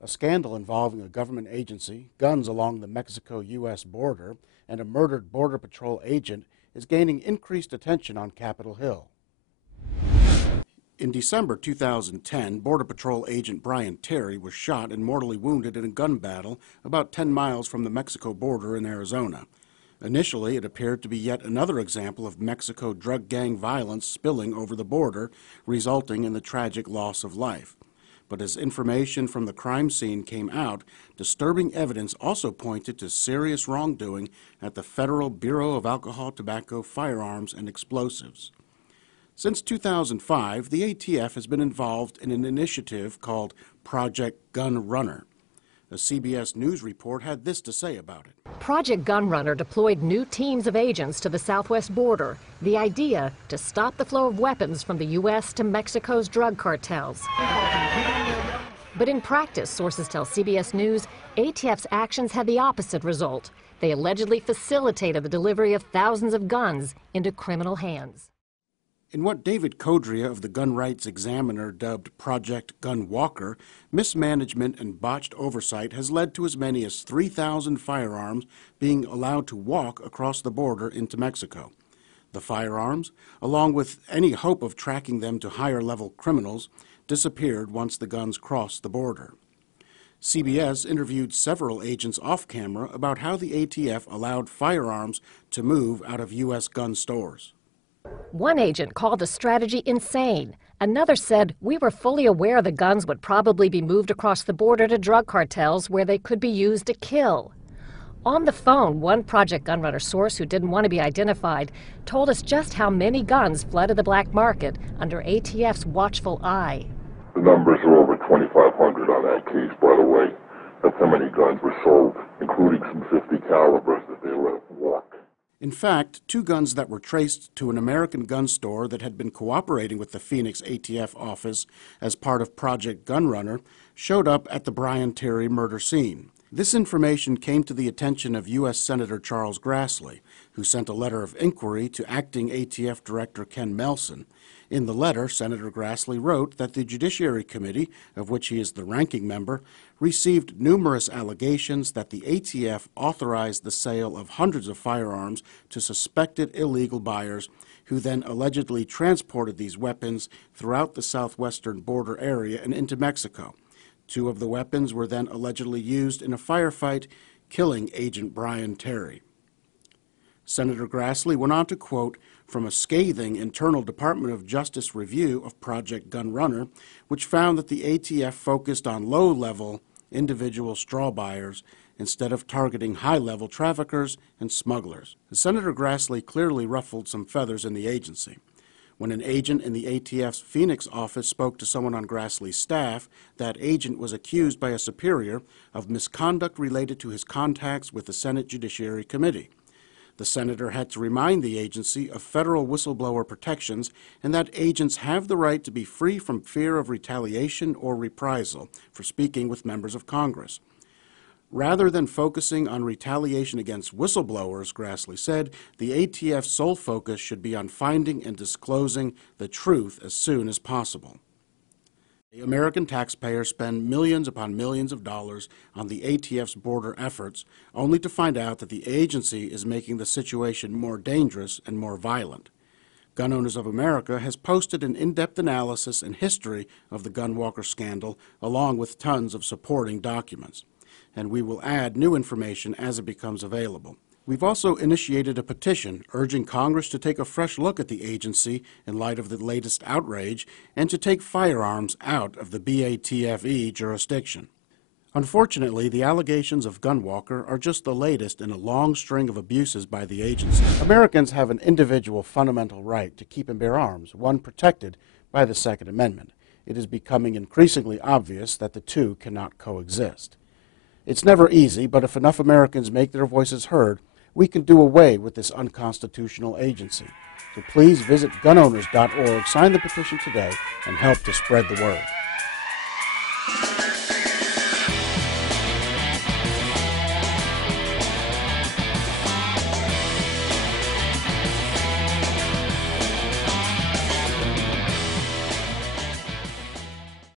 A scandal involving a government agency, guns along the Mexico-U.S. border, and a murdered Border Patrol agent is gaining increased attention on Capitol Hill. In December 2010, Border Patrol agent Brian Terry was shot and mortally wounded in a gun battle about 10 miles from the Mexico border in Arizona. Initially, it appeared to be yet another example of Mexico drug gang violence spilling over the border, resulting in the tragic loss of life. But as information from the crime scene came out, disturbing evidence also pointed to serious wrongdoing at the Federal Bureau of Alcohol, Tobacco, Firearms, and Explosives. Since 2005, the ATF has been involved in an initiative called Project Gunrunner. A CBS News report had this to say about it. Project Gunrunner deployed new teams of agents to the southwest border. The idea, to stop the flow of weapons from the U.S. to Mexico's drug cartels. But in practice, sources tell CBS News, ATF's actions had the opposite result. They allegedly facilitated the delivery of thousands of guns into criminal hands. In what David Codrea of the Gun Rights Examiner dubbed Project Gunwalker, mismanagement and botched oversight has led to as many as 3,000 firearms being allowed to walk across the border into Mexico. The firearms, along with any hope of tracking them to higher-level criminals, disappeared once the guns crossed the border. CBS interviewed several agents off-camera about how the ATF allowed firearms to move out of U.S. gun stores. One agent called the strategy insane. Another said, "We were fully aware the guns would probably be moved across the border to drug cartels where they could be used to kill." On the phone, one Project Gunrunner source who didn't want to be identified told us just how many guns flooded the black market under ATF's watchful eye. The numbers are over 2,500 on that case, by the way. That's how many guns were sold, including some 50 calibers that they let walk. In fact, 2 guns that were traced to an American gun store that had been cooperating with the Phoenix ATF office as part of Project Gunrunner showed up at the Brian Terry murder scene. This information came to the attention of U.S. Senator Charles Grassley, who sent a letter of inquiry to acting ATF Director Ken Melson. In the letter, Senator Grassley wrote that the Judiciary Committee, of which he is the ranking member, received numerous allegations that the ATF authorized the sale of hundreds of firearms to suspected illegal buyers who then allegedly transported these weapons throughout the southwestern border area and into Mexico. 2 of the weapons were then allegedly used in a firefight, killing Agent Brian Terry. Senator Grassley went on to quote from a scathing internal Department of Justice review of Project Gunrunner, which found that the ATF focused on low-level individual straw buyers instead of targeting high-level traffickers and smugglers. Senator Grassley clearly ruffled some feathers in the agency. When an agent in the ATF's Phoenix office spoke to someone on Grassley's staff, that agent was accused by a superior of misconduct related to his contacts with the Senate Judiciary Committee. The senator had to remind the agency of federal whistleblower protections and that agents have the right to be free from fear of retaliation or reprisal for speaking with members of Congress. Rather than focusing on retaliation against whistleblowers, Grassley said, the ATF's sole focus should be on finding and disclosing the truth as soon as possible. The American taxpayers spend millions upon millions of dollars on the ATF's border efforts, only to find out that the agency is making the situation more dangerous and more violent. Gun Owners of America has posted an in-depth analysis and history of the Gunwalker scandal, along with tons of supporting documents. And we will add new information as it becomes available. We've also initiated a petition urging Congress to take a fresh look at the agency in light of the latest outrage and to take firearms out of the BATFE jurisdiction. Unfortunately, the allegations of Gunwalker are just the latest in a long string of abuses by the agency. Americans have an individual fundamental right to keep and bear arms, one protected by the Second Amendment. It is becoming increasingly obvious that the two cannot coexist. It's never easy, but if enough Americans make their voices heard, we can do away with this unconstitutional agency. So please visit gunowners.org, sign the petition today, and help to spread the word.